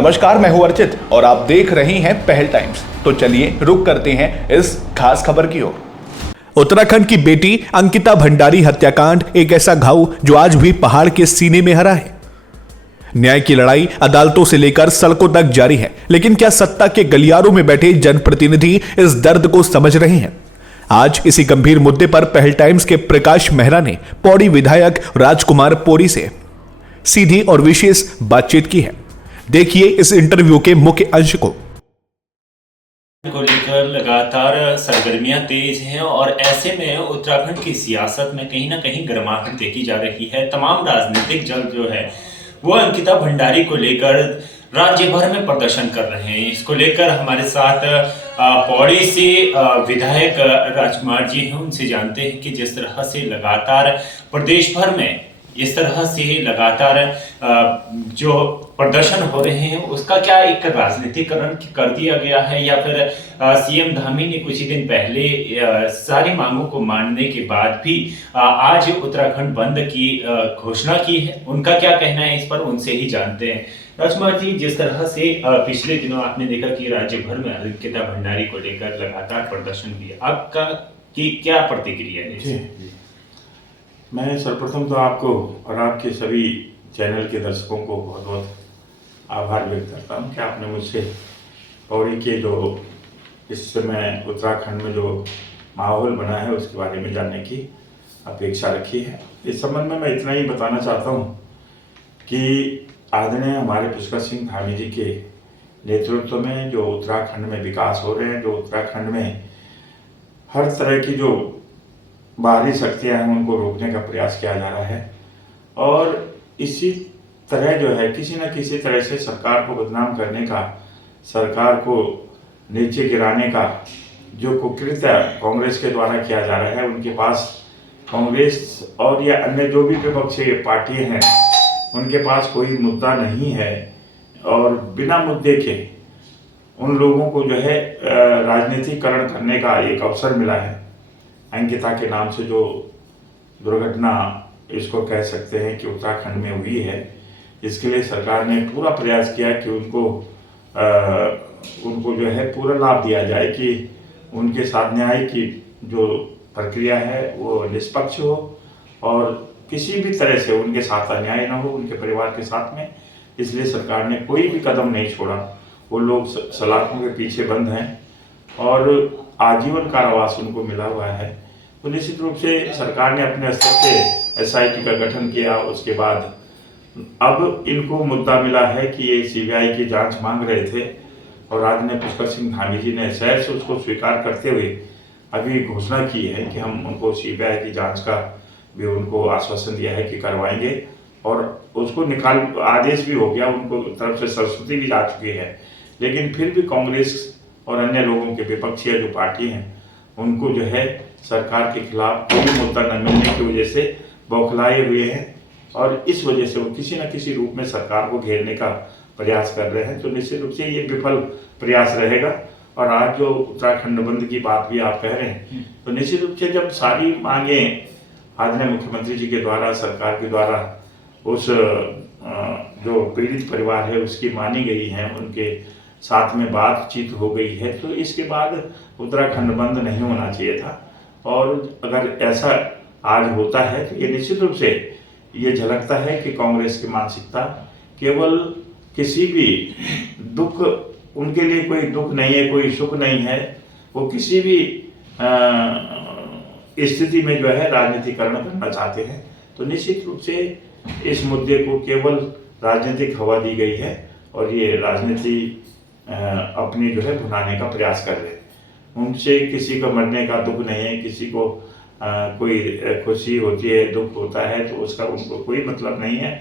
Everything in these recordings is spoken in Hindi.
नमस्कार, मैं हूं अर्चित और आप देख रहे हैं पहल टाइम्स। तो चलिए रुक करते हैं इस खास खबर की ओर। उत्तराखंड की बेटी अंकिता भंडारी हत्याकांड एक ऐसा घाव जो आज भी पहाड़ के सीने में हरा है। न्याय की लड़ाई अदालतों से लेकर सड़कों तक जारी है, लेकिन क्या सत्ता के गलियारों में बैठे जनप्रतिनिधि इस दर्द को समझ रहे हैं? आज इसी गंभीर मुद्दे पर पहल टाइम्स के प्रकाश मेहरा ने पौड़ी विधायक राजकुमार पौड़ी से सीधी और विशेष बातचीत की है। देखिए इस इंटरव्यू के मुख्य अंश को लेकर लगातार सरगर्मियां तेज हैं और ऐसे में उत्तराखंड की सियासत में कहीं ना कहीं गर्माहट देखी जा रही है। तमाम राजनीतिक दल जो है वो अंकिता भंडारी को लेकर राज्य भर में प्रदर्शन कर रहे हैं। इसको लेकर हमारे साथ पौड़ी से विधायक राजकुमार जी हैं, उनसे जानते हैं कि जिस तरह से लगातार प्रदेश भर में इस तरह से लगातार जो प्रदर्शन हो रहे हैं उसका क्या एक राजनीतिकरण कर दिया गया है, या फिर सीएम धामी ने कुछ ही दिन पहले सारी मांगों को मानने के बाद भी आज उत्तराखंड बंद की घोषणा की है। उनका क्या कहना है इस पर उनसे ही जानते हैं। राजकुमार जी, जिस तरह से पिछले दिनों आपने देखा कि राज्य भर में अंकिता भंडारी को लेकर लगातार प्रदर्शन किया, आपका की क्या प्रतिक्रिया है? मैं सर्वप्रथम तो आपको और आपके सभी चैनल के दर्शकों को बहुत बहुत आभार व्यक्त करता हूँ कि आपने मुझसे पौड़ी के जो इस समय उत्तराखंड में जो माहौल बना है उसके बारे में जानने की अपेक्षा रखी है। इस संबंध में मैं इतना ही बताना चाहता हूँ कि आदरणीय हमारे पुष्कर सिंह धामी जी के नेतृत्व में जो उत्तराखंड में विकास हो रहे हैं, जो उत्तराखंड में हर तरह की जो बाहरी शक्तियाँ हैं उनको रोकने का प्रयास किया जा रहा है और इसी तरह जो है किसी न किसी तरह से सरकार को बदनाम करने का, सरकार को नीचे गिराने का जो कुकृत्य कांग्रेस के द्वारा किया जा रहा है, उनके पास कांग्रेस और या अन्य जो भी विपक्षी पार्टियां हैं उनके पास कोई मुद्दा नहीं है और बिना मुद्दे के उन लोगों को जो है राजनीतिकरण करने का एक अवसर मिला है। अंकिता के नाम से जो दुर्घटना इसको कह सकते हैं कि उत्तराखंड में हुई है, इसके लिए सरकार ने पूरा प्रयास किया कि उनको जो है पूरा लाभ दिया जाए, कि उनके साथ न्याय की जो प्रक्रिया है वो निष्पक्ष हो और किसी भी तरह से उनके साथ अन्याय न हो, उनके परिवार के साथ में। इसलिए सरकार ने कोई भी कदम नहीं छोड़ा। वो लोग सलाखों के पीछे बंद हैं और आजीवन कारावास उनको मिला हुआ है। तो निश्चित रूप से सरकार ने अपने स्तर से एसआईटी का गठन किया। उसके बाद अब इनको मुद्दा मिला है कि ये सीबीआई की जांच मांग रहे थे और आदरणीय पुष्कर सिंह धामी जी ने शहर से उसको स्वीकार करते हुए अभी घोषणा की है कि हम उनको सीबीआई की जांच का भी उनको आश्वासन दिया है कि करवाएंगे और उसको निकाल आदेश भी हो गया, उनको तरफ से सरस्वती भी जा चुकी है। लेकिन फिर भी कांग्रेस और अन्य लोगों के विपक्षी जो पार्टी हैं उनको जो है सरकार के खिलाफ कोई मुद्दा न मिलने की वजह से बौखलाए हुए हैं और इस वजह से वो किसी न किसी रूप में सरकार को घेरने का प्रयास कर रहे हैं। तो निश्चित रूप से ये विफल प्रयास रहेगा। और आज जो उत्तराखंड बंद की बात भी आप कह रहे हैं, तो निश्चित रूप से जब सारी मांगे आदरणीय मुख्यमंत्री जी के द्वारा, सरकार के द्वारा उस जो पीड़ित परिवार है उसकी मानी गई हैं, उनके साथ में बातचीत हो गई है, तो इसके बाद उत्तराखंड बंद नहीं होना चाहिए था। और अगर ऐसा आज होता है तो ये निश्चित रूप से ये झलकता है कि कांग्रेस की मानसिकता केवल किसी भी दुख, उनके लिए कोई दुख नहीं है, कोई सुख नहीं है, वो किसी भी स्थिति में जो है राजनीतिकरण करना चाहते हैं। तो निश्चित रूप से इस मुद्दे को केवल राजनीतिक हवा दी गई है और ये राजनीति अपनी जो है भुनाने का प्रयास कर रहे हैं। उनसे किसी को मरने का दुख नहीं है, किसी को कोई खुशी होती है, दुख होता है, तो उसका उनको कोई मतलब नहीं है।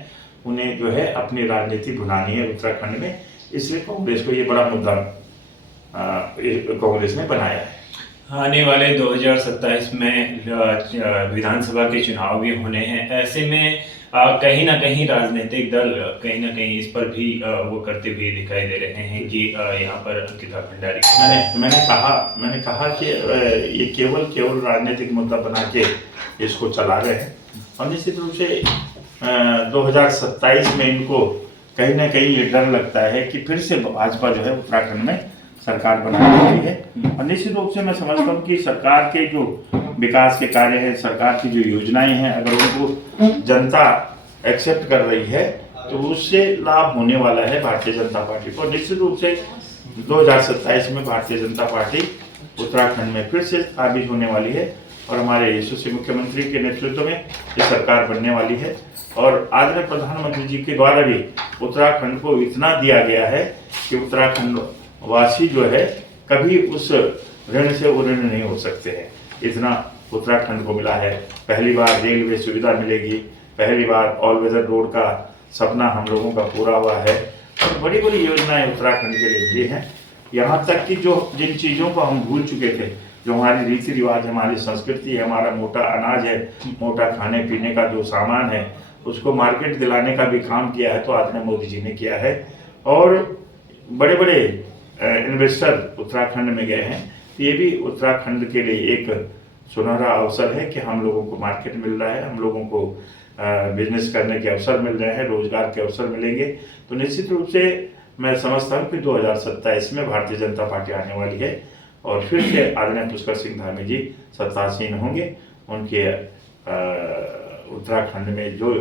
उन्हें जो है अपनी राजनीति भुनानी है उत्तराखंड में, इसलिए कांग्रेस को ये बड़ा मुद्दा कांग्रेस ने बनाया है। आने वाले 2027 में विधानसभा के चुनाव भी होने हैं। ऐसे में कहीं ना कहीं राजनीतिक दल कहीं ना कहीं इस पर भी वो करते हुए दिखाई दे रहे हैं कि यहाँ पर अंकिता भंडारी मैंने कहा कि ये केवल राजनीतिक मुद्दा बना के इसको चला रहे हैं और निश्चित रूप से 2027 में इनको कहीं ना कहीं ये डर लगता है कि फिर से भाजपा जो है उत्तराखंड में सरकार बनाने वाली है। और निश्चित रूप से मैं समझता हूँ कि सरकार के जो विकास के कार्य हैं, सरकार की जो योजनाएं हैं, अगर उनको जनता एक्सेप्ट कर रही है तो उससे लाभ होने वाला है भारतीय जनता पार्टी को। निश्चित रूप से 2027 में भारतीय जनता पार्टी उत्तराखंड में फिर से काबिज होने वाली है और हमारे यशस्वी मुख्यमंत्री के नेतृत्व में ये सरकार बनने वाली है। और आदरणीय प्रधानमंत्री जी के द्वारा भी उत्तराखंड को इतना दिया गया है कि उत्तराखंड वासी जो है कभी उस ऋण से ऋण नहीं हो सकते हैं। इतना उत्तराखंड को मिला है। पहली बार रेलवे सुविधा मिलेगी, पहली बार ऑल वेदर रोड का सपना हम लोगों का पूरा हुआ है और बड़ी बड़ी योजनाएं उत्तराखंड के लिए मिली हैं। यहाँ तक कि जो जिन चीज़ों को हम भूल चुके थे, जो हमारी रीति रिवाज, हमारी संस्कृति है, हमारा मोटा अनाज है, मोटा खाने पीने का जो सामान है, उसको मार्केट दिलाने का भी काम किया है तो आदरणीय मोदी जी ने किया है। और बड़े बड़े इन्वेस्टर उत्तराखंड में गए हैं। ये भी उत्तराखंड के लिए एक सुनहरा अवसर है कि हम लोगों को मार्केट मिल रहा है, हम लोगों को बिजनेस करने के अवसर मिल रहे हैं, रोजगार के अवसर मिलेंगे। तो निश्चित रूप से मैं समझता हूँ कि 2027 में भारतीय जनता पार्टी आने वाली है और फिर से आदरणीय पुष्कर सिंह धामी जी सत्तासीन होंगे। उनके उत्तराखंड में जो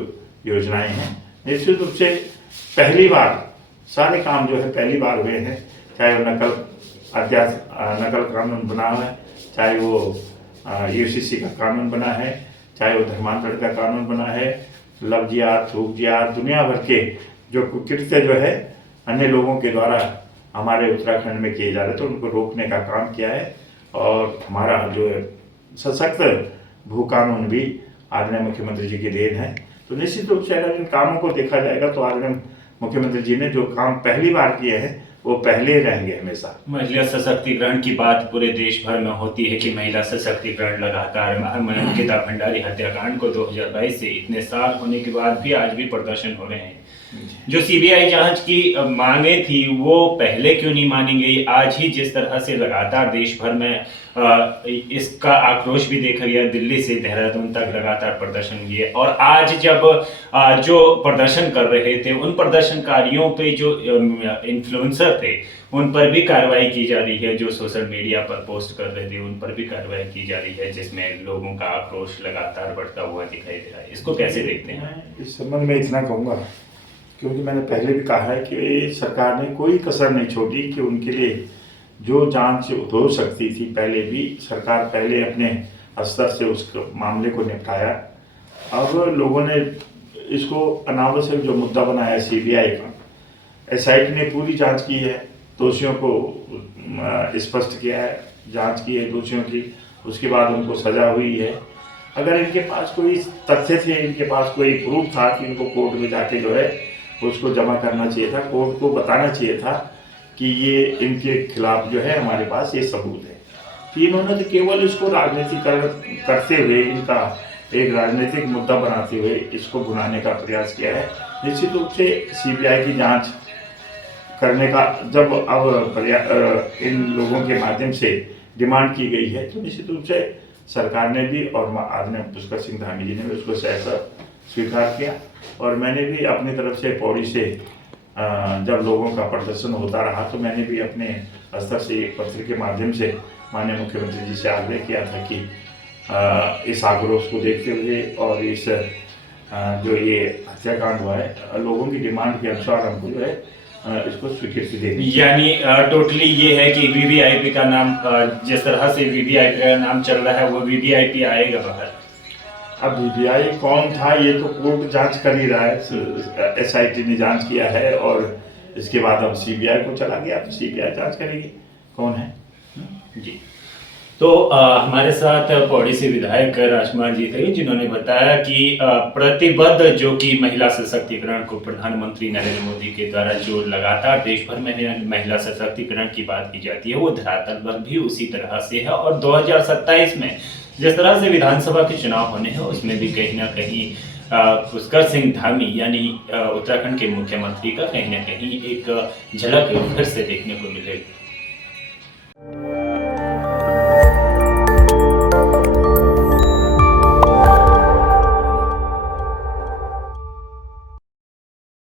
योजनाएं हैं, निश्चित रूप से पहली बार सारे काम जो है पहली बार हुए हैं। चाहे वो नकल कानून बना है, चाहे वो यूसीसी का कानून बना है, चाहे वो धर्मांतरण का कानून बना है, लव जिहाद, थूक जिहाद, दुनिया भर के जो कुकृत्य जो है अन्य लोगों के द्वारा हमारे उत्तराखंड में किए जा रहे थे उनको रोकने का काम किया है। और हमारा जो सशक्त भू कानून भी आदरणीय मुख्यमंत्री जी की देन है। तो निश्चित रूप से अगर इन कामों को देखा जाएगा तो आदरणीय मुख्यमंत्री जी ने जो काम पहली बार किए हैं वो पहले रहेंगे हमेशा। महिला सशक्तिकरण की बात पूरे देश भर में होती है कि महिला सशक्तिकरण लगातार अंकिता भंडारी हत्याकांड को 2022 से इतने साल होने के बाद भी आज भी प्रदर्शन हो रहे हैं। जो सीबीआई जांच की मांगे थी वो पहले क्यों नहीं मानी गई? आज ही जिस तरह से लगातार देश भर में इसका आक्रोश भी देखा गया, दिल्ली से देहरादून तक लगातार प्रदर्शन किए और आज जब जो प्रदर्शन कर रहे थे उन प्रदर्शनकारियों पे जो इन्फ्लुएंसर थे उन पर भी कार्रवाई की जा रही है, जो सोशल मीडिया पर पोस्ट कर रहे थे उन पर भी कार्रवाई की जा रही है, जिसमें लोगों का आक्रोश लगातार बढ़ता हुआ दिखाई दे रहा है। इसको कैसे देखते हैं? मैं इस संबंध में इतना कहूँगा क्योंकि मैंने पहले भी कहा है कि सरकार ने कोई कसर नहीं छोड़ी कि उनके लिए जो जांच हो सकती थी पहले भी सरकार पहले अपने स्तर से उस मामले को निपटाया। अब लोगों ने इसको अनावश्यक जो मुद्दा बनाया सीबीआई का, एसआईटी ने पूरी जांच की है, दोषियों को स्पष्ट किया है, जांच की है दोषियों की, उसके बाद उनको सजा हुई है। अगर इनके पास कोई तथ्य थे, इनके पास कोई प्रूफ था कि इनको कोर्ट में जाके जो है उसको जमा करना चाहिए था, कोर्ट को बताना चाहिए था कि ये इनके खिलाफ जो है हमारे पास ये सबूत है। कि इन्होंने तो केवल इसको राजनीतिकरण करते हुए, इनका एक राजनीतिक मुद्दा बनाते हुए इसको भुनाने का प्रयास किया है। निश्चित रूप से सीबीआई की जांच करने का जब अब इन लोगों के माध्यम से डिमांड की गई है तो निश्चित रूप से सरकार ने भी और आदरणीय पुष्कर सिंह धामी जी ने भी उसको सहसा स्वीकार किया। और मैंने भी अपनी तरफ से पौड़ी से जब लोगों का प्रदर्शन होता रहा तो मैंने भी अपने स्तर से एक पत्र के माध्यम से माननीय मुख्यमंत्री जी से आग्रह किया था कि इस आक्रोश को देखते हुए और इस जो ये हत्याकांड हुआ है लोगों की डिमांड के अनुसार हमको जो है इसको स्वीकृति देनी। यानी टोटली ये है कि वीवीआईपी का नाम, जिस तरह से वीवीआईपी का नाम चल रहा है वो वीवीआईपी आएगा बाहर। अब वीवीआई कौन था ये तो कोर्ट जांच कर ही रहा है, एसआईटी ने जांच किया है और इसके बाद अब सीबीआई को चला गया तो सीबीआई जांच करेगी कौन है। जी, तो हमारे साथ पौड़ी से विधायक राजकुमार जी थे जिन्होंने बताया कि प्रतिबद्ध जो कि महिला सशक्तिकरण को प्रधानमंत्री नरेंद्र मोदी के द्वारा जो लगातार देश भर में महिला सशक्तिकरण की बात की जाती है वो धरातल पर भी उसी तरह से है। और 2027 में जिस तरह से विधानसभा के चुनाव होने हैं उसमें भी कहीं ना कहीं पुष्कर सिंह धामी यानी उत्तराखंड के मुख्यमंत्री का कहीं ना कहीं एक झलक फिर से देखने को मिलेगी।